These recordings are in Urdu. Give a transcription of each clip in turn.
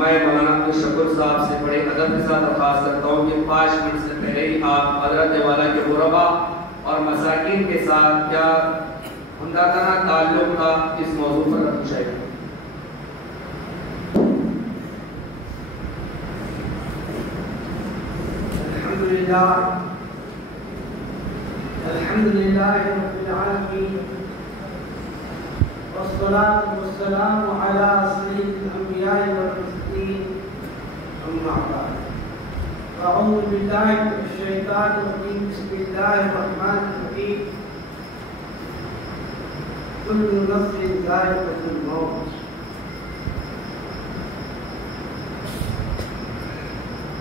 میں مولانا عبدالشکور صاحب سے بڑے ادب کے ساتھ درخواست کرتا ہوں کہ 5 منٹ سے پہلے ہی آپ حضرت والا کے غربا اور مساکین کے ساتھ کیا ہمدردانہ تعلق کا اس موضوع پر رد شائع کریں۔ الحمدللہ رب العالمین والصلاة والسلام علی سید الانبیاء والمرسلین اما بعد اعوذ باللہ من الشیطان الرجیم بسم اللہ الرحمن الرحیم کل نفس ذائقۃ الموت۔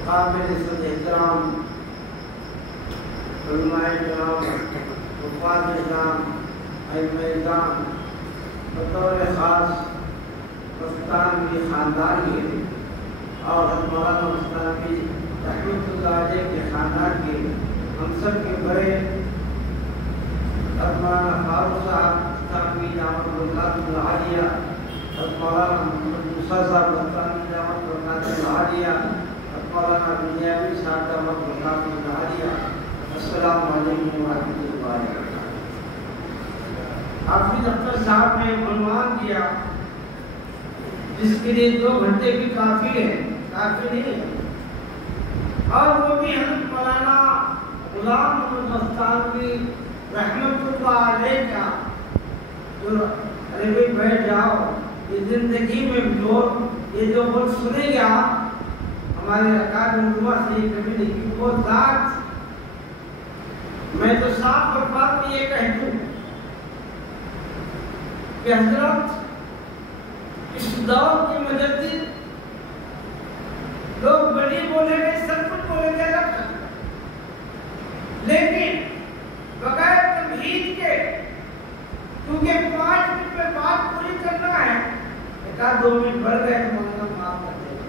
قابل صد احترام علماء کرام، حفاظ نظام، ائمہ نظام، بطور خاص مفتانوی خاندان کے اور مولانا مفتانوی رحمۃ اللہ علیہ کے خاندان کے ہم سب کے بڑے مولانا فاروق صاحب مفتانوی دامت برکاتہ العالیہ اور مولانا محمد موسیٰ صاحب مفتانوی دامت برکاتہ العالیہ اور مولانا بنیامین صاحب دامت برکاتہ العالیہ۔ السلام علیکم ورحمۃ اللہ وبرکاتہ۔ حافظ اختر صاحب نے عنوان دیا جس کے لیے 2 گھنٹے بھی کافی ہے، کافی نہیں ہے، اور وہ بھی حضرت مولانا غلام محمد مفتانوی رحمۃ اللہ علیہ کا جو ارے بھائی بیٹھ جاؤ، یہ زندگی میں یہ جو بول سنے گا ہمارے اکابر علماء سے یہ کبھی نہیں کہ وہ ذات، میں تو صاف الفاظ میں یہ کہہ دوں کہ حضرت اس دور کے مجدد لوگ بڑی بولیں گے، سب کچھ بولیں گے الگ، لیکن بغیر تمہید کے، کیونکہ 5 منٹ میں بات پوری کرنا ہے، 1-2 منٹ بڑھ گئے تو مولانا معاف کر دے گا،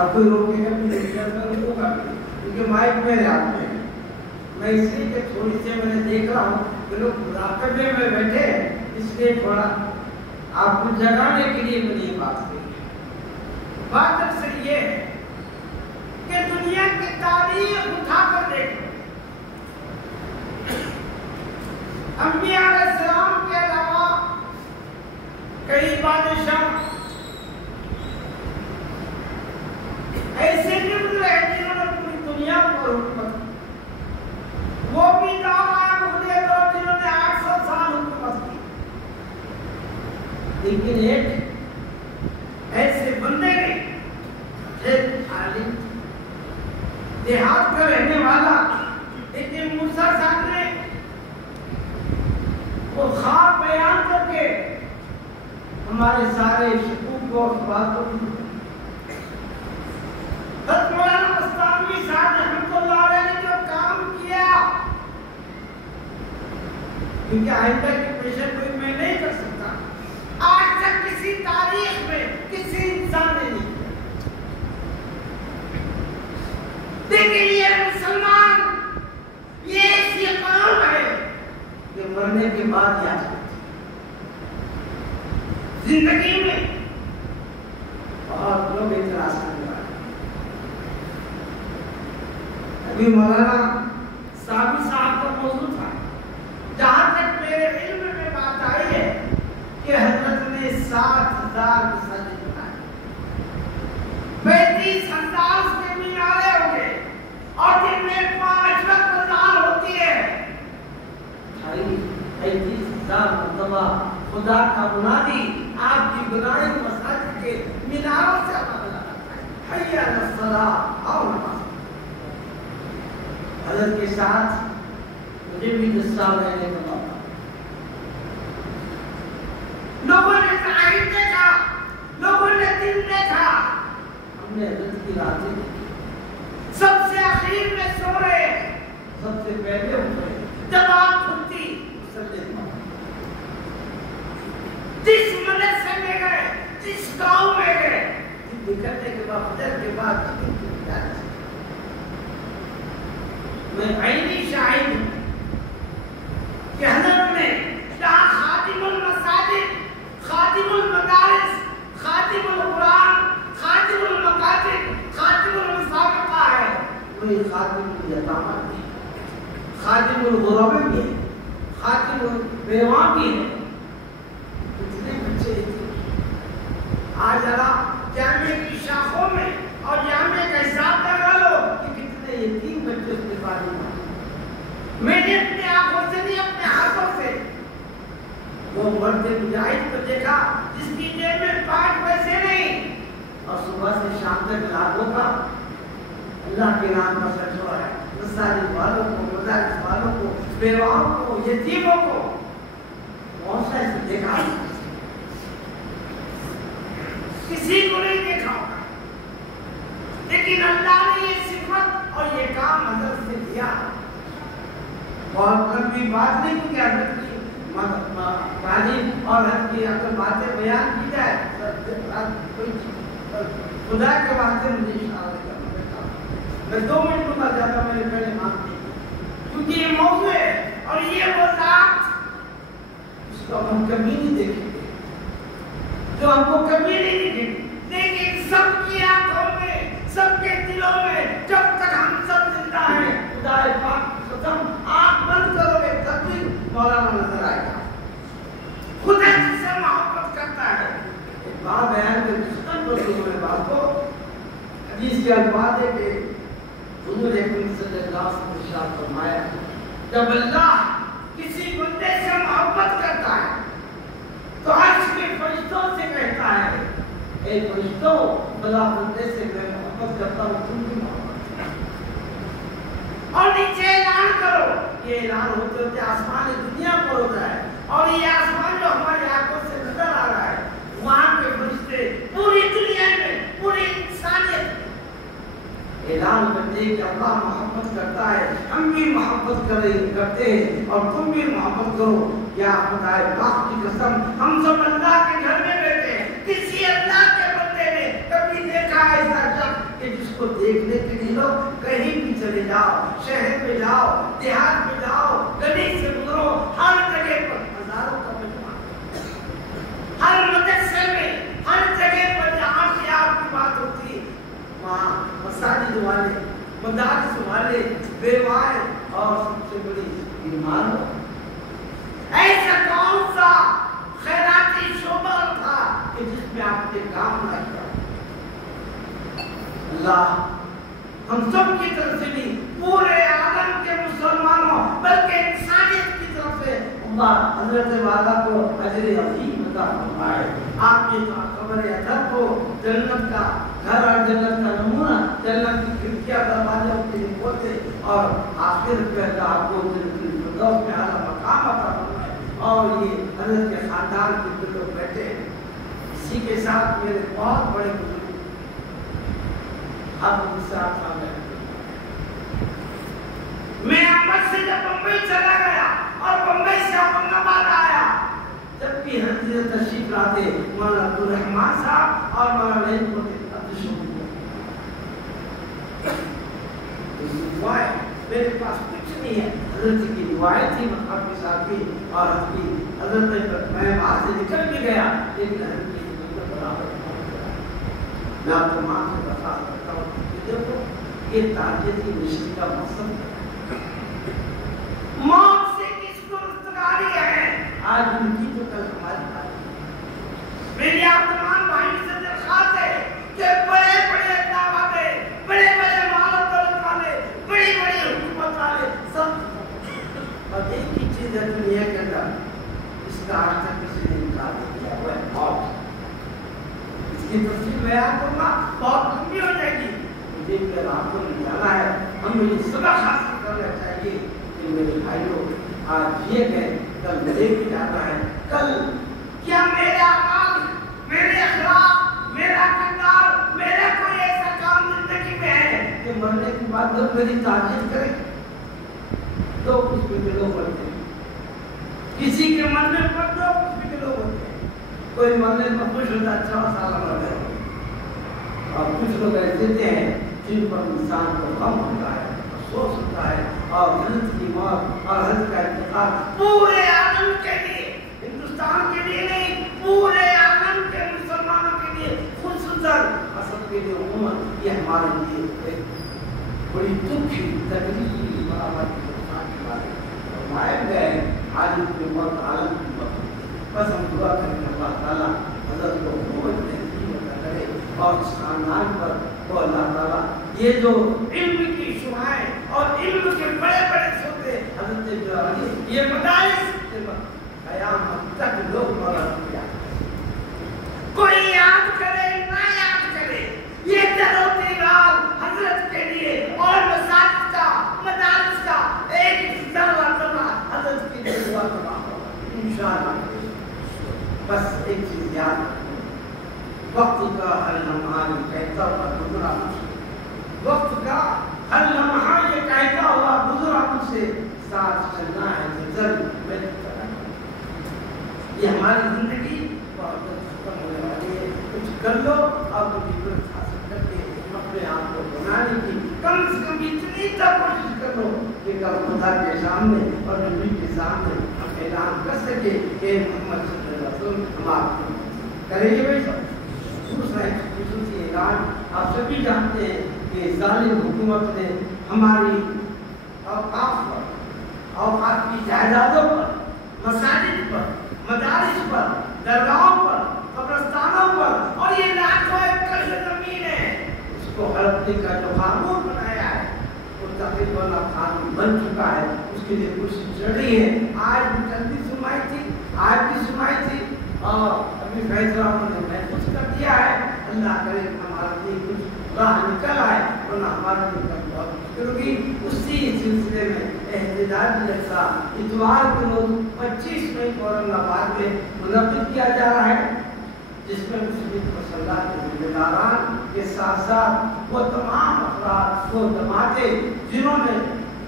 اب کوئی روکے گا بھی نہیں ہوگا، کیونکہ مائک میرے ہاتھ میں ہے۔ میں اس لیے کہ تھوڑی سی میں نے دیکھ رہا ہوں کہ لوگ مراقبے میں بیٹھے، اس لیے تھوڑا آپ کو جگانے کے لیے میں نے یہ بات کہی ہے۔ بات اکثر یہ ہے کہ دنیا کی تاریخ اٹھا کر دیکھو، انبیاء علیہ السلام کے علاوہ کئی بادشاہ ایسے نہیں گزرے جنہوں نے پوری دنیا پر حکومت کی، وہ بھی دعویٰ ہوتے تو جنہوں نے 800 سال حکومت کی، لیکن ایک ایسے بندے نے ایک عالم دیہات کا رہنے والا، لیکن موسیٰ صاحب نے وہ خواب بیان کر کے ہمارے سارے شکوک کو اور باتوں کو حضرت مولانا مفتانوی صاحب رحمۃ اللہ علیہ نے جو کام کیا، کیونکہ آئندہ کی پیشن کوئی میں نہیں کر سکتا، آج تک کسی تاریخ میں کسی انسان نے نہیں کیا، لیکن یہ مسلمان یہ ایسی قوم ہے کہ مرنے کے بعد یاد کرتے، زندگی میں بہت لوگ اعتراض کرنے والے۔ ابھی مولانا صابری صاحب کا موضوع تھا، جہاں تک میرے علم میں بات آئی ہے کہ حضرت نے 7,000 مساجد بنائے، 35,000 اس کے مینارے ہوں گے، اور جن میں 5 وقت اذان ہوتی ہے، 35,000 مرتبہ خدا کا منادی آپ کی بنائی مساجد کے میناروں سے آواز لگاتا ہے، حی علی الصلاۃ، آؤ نماز۔ حضرت کے ساتھ مجھے بھی 10 سال رہنے کا موقع، لوگوں نے ظاہر دیکھا، لوگوں نے دن دیکھا، ہم نے حضرت کی راتیں دیکھی، سب سے آخر میں سو رہے، سب سے پہلے اٹھ رہے، جب آنکھ کھلتی مسجد میں، جس مدرسے میں گئے، جس گاؤں میں گئے، نکلنے کے بعد فجر کے بعد میں عینی شاہد ہوں کہ حضرت نے جہاں خادم المساجد، خادم المدارس، خادم خادم الغربا بھی ہے، خادم البیواں بھی ہے. کتنے بچے تھے. آج ذرا جامع کی شاخوں میں اور جامع کا حساب لگا لو کہ کتنے یتیم بچے اس میں تعلیم ہوئے. میں نے اپنے آنکھوں سے نہیں، اپنے ہاتھوں سے وہ مرد مجاہد کو دیکھا جس کی جیب میں 5 پیسے نہیں اور صبح سے شام تک لاکھوں کا اللہ کے نام کا خرچ ہو رہا ہے. مساجد والوں کو، مدارس والوں کو، بیواؤں کو، یتیموں کو کون سا ایسے دیکھا؟ کسی کو نہیں دیکھا ہوگا. لیکن اللہ نے یہ صفت اور یہ کام حضرت سے دیا. بہت لمبی بات نہیں کہ حضرت کی تعلیم اور حضرت کی اگر باتیں بیان کی جائے خدا کے واسطے مجھے اشارہ کرنا پڑتا. میں 2 منٹ کا زیادہ میرے پہلے مانگتی ہوں کیونکہ یہ موضوع ہے اور یہ وہ ذات اس کو ہم کبھی نہیں دیکھیں گے، جو ہم کو کبھی نہیں دکھیں گے. لیکن سب کی آنکھوں میں، سب کے دلوں میں جب تک ہم سب زندہ ہیں خدا پاک کی قسم آنکھ بند کرو گے تب بھی مولانا نظر آئے گا. خدا جس سے محبت کرتا ہے. ایک بات بیان کر جسن پر سنوں بات کو حدیث کے الفاظ ہے کہ حضور اکرم صلی اللہ علیہ وسلم نے ارشاد فرمایا جب اللہ کسی بندے سے محبت کرتا ہے تو عرش کے فرشتوں سے کہتا ہے اے فرشتوں بلا بندے سے میں محبت کرتا ہوں تم بھی محبت کرو. اور نیچے اعلان کرو. یہ اعلان ہوتے ہوتے آسمان دنیا پر ہوتا ہے اور یہ آسمان جو ہماری آنکھوں سے نظر آ رہا ہے وہاں کے فرشتے پوری دنیا میں پوری انسانیت اعلان کرتے کہ اللہ محبت کرتا ہے، ہم بھی محبت کرتے ہیں اور تم بھی محبت کرو. یا خدا پاک کی قسم ہم سب اللہ کے گھر میں بیٹھے ہیں. کسی اللہ کے بندے نے کبھی دیکھا ایسا شخص کہ جس کو دیکھنے کے لیے لوگ کہیں بھی چلے جاؤ، شہر میں جاؤ، دیہات میں جاؤ، گلی سے گزرو، ہر جگہ پر ہزاروں کا مجمع، ہر مدرسے میں، ہر جگہ پر جہاں سے آپ کی بات ہوتی ہے وہاں مساجد والے، مدارس والے، بیوائے اور سب سے بڑی بیمار ہو. ایسا کون سا خیراتی شعبہ تھا کہ جس میں آپ نے کام نہ کیا؟ اللہ ہم سب کی طرف سے بھی پورے عالم کے مسلمانوں بلکہ انسانیت کی طرف سے اللہ حضرت والا کو اجر عظیم عطا فرمائے. آپ کی قبر ادب کو جنت کا گھر اور جنت کا نمونہ، جنت کی کھڑکیاں دروازے کے لیے کھولتے اور آخر پہ آپ کو جنت الفردوس میں اعلیٰ مقام عطا فرمائے. اور یہ حضرت کے خاندان کے لوگ بیٹھے ہیں. اسی کے ساتھ میرے بہت بڑے بزرگ اب میں احمد سے جب بمبئی چلا گیا اور بمبئی سے احمد آباد آیا جب بھی حضرت تشریف لاتے مولانا عبدالرحمان صاحب اور مولانا لین کو دعائیں میرے پاس کچھ نہیں ہے. حضرت کی دعائیں تھی مطلب کے ساتھ بھی اور حضرت میں وہاں سے نکل بھی گیا لیکن حضرت کی برابر میں آپ کو ماں سے بتا کرتا ہوں کہ دیکھو یہ تاجیت کی نشتی کا مقصد موت سے کس کو رستگاری ہے. آج ان کی تو کل ہماری بات. میری آپ تمام بھائی سے درخواست ہے کہ بڑے بڑے دعوے، بڑے بڑے مال و دولت والے، بڑی بڑی حکومت والے سب اور ایک ہی چیز ہے دنیا کے اندر اس کا آج تک کسی نے انکار نہیں کیا وہ ہے موت. کی تفصیل بیان کرنا بہت لمبی ہو جائے گی. مجھے پھر آپ کو نہیں جانا ہے. ہم یہ سبق حاصل کرنا چاہیے کہ میرے بھائیوں آج یہ ہے کل مجھے بھی جانا ہے. کل کیا میرے اعمال، میرے اخلاق، میرا کردار، میرا کوئی ایسا کام زندگی میں ہے کہ مرنے کے بعد جب میری تعریف کرے تو کچھ بھی لوگ بنتے ہیں. کسی کے مرنے پر تو کچھ بھی لوگ ہوتے ہیں. کوئی مرنے میں خوش ہوتا ہے 4 سال مر گئے اور کچھ لوگ ایسے ہیں جن پر انسان کو غم ہوتا ہے، افسوس ہوتا ہے اور حضرت کی موت اور حضرت کا انتقال پورے عالم کے لیے، ہندوستان کے لیے نہیں، پورے عالم کے مسلمانوں کے لیے، خصوصاً سب کے لیے عموماً یہ ہمارے لیے ایک بڑی دکھ کی تکلیف کی بات ہے. غائب گئے حالت کی موت عالم کی موت بس ہم دعا کریں اللہ تعالیٰ حضرت کو قوت نصیب کرے اور اس خاندان پر وہ اللہ تعالیٰ یہ جو علم کی شعائیں اور علم کے بڑے بڑے سوتے حضرت جو یہ مدارس قیامت تک لوگ مرد کیا کوئی یاد کرے نہ یاد کرے یہ تروتی رات حضرت کے لیے اور مساجد کا مدارس کا ایک دروازہ حضرت کی دعا کرنا انشاءاللہ بس ایک چیز یاد وقت کا ہر لمحہ یہ کہتا ہوا گزرا وقت کا ہر لمحہ یہ کہتا ہوا گزرا مجھ سے ساتھ چلنا ہے ضرور میں یہ ہماری زندگی ختم ہونے والی ہے کچھ کر لو اور کچھ حاصل کر کے اپنے آپ کو بنانے کی کم سے کم اتنی تک کوشش کر لو کہ کل خدا کے سامنے اور نبی کے سامنے ہم اعلان کر سکے کہ محمد صلی اللہ علیہ وسلم ہمارے کریں گے بھائی سب دوسرا ایک خصوصی اعلان آپ سبھی جانتے ہیں کہ ظالم حکومت نے ہماری اوقاف پر اوقات کی جائیدادوں پر مساجد پر مدارس پر درگاہوں پر قبرستانوں پر اور یہ لاکھوں ایکڑ زمین ہے اس کو ہڑپنے کا جو قانون بنایا ہے وہ تقریباً قانون بن چکا ہے اس کے لیے کوشش چل رہی ہے آج بھی کل بھی سنوائی تھی آج بھی سنوائی تھی اور ابھی فیصلہ انہوں نے محفوظ کر دیا ہے اللہ کرے ہمارے لیے کچھ راہ نکل آئے ورنہ ہمارے لیے بہت مشکل ہوگی اسی سلسلے میں احتجاجی جلسہ اتوار کے روز 25 مئی کو اورنگ آباد میں منعقد کیا جا رہا ہے جس میں مسلم مسلح کے ذمہ داران کے ساتھ ساتھ وہ تمام افراد وہ جماعتیں جنہوں نے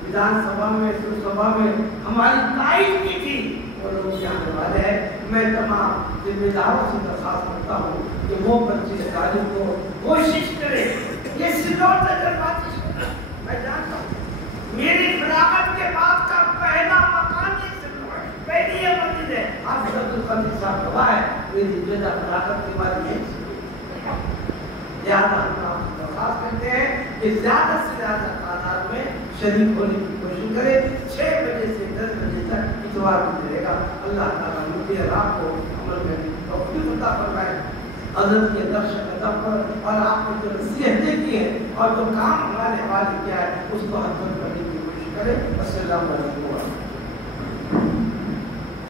ویدھان سبھا میں سر سبھا میں ہماری تائید کی تھی وہ لوگ آنے والے ہیں میں تمام ذمہ داروں سے درخواست کرتا ہوں کہ وہ 25 تاریخ کو کوشش کرے یہ سلوٹ تجرباتی میں جانتا ہوں میری فراغت کے بعد کا پہلا مکان یہ سلوٹ ہے پہلی یہ مسجد ہے آپ عبد القادر صاحب گواہ ہے میری جدہ فراغت کے بعد یہ لہٰذا ہم آپ سے درخواست کرتے ہیں کہ زیادہ سے زیادہ تعداد میں شریک ہونے کی کوشش کرے 6 بجے سے 10 بجے تک اتوار کو چلے گا اللہ تعالیٰ مجھے رات کو عمل میں توفیق عطا فرمائے حضرت کے درش قدم پر اور آپ کو جو نصیحتیں کی ہیں اور جو کام ہمارے حوالے کیا ہے اس کو حضرت کرنے کی کوشش کرے السلام علیکم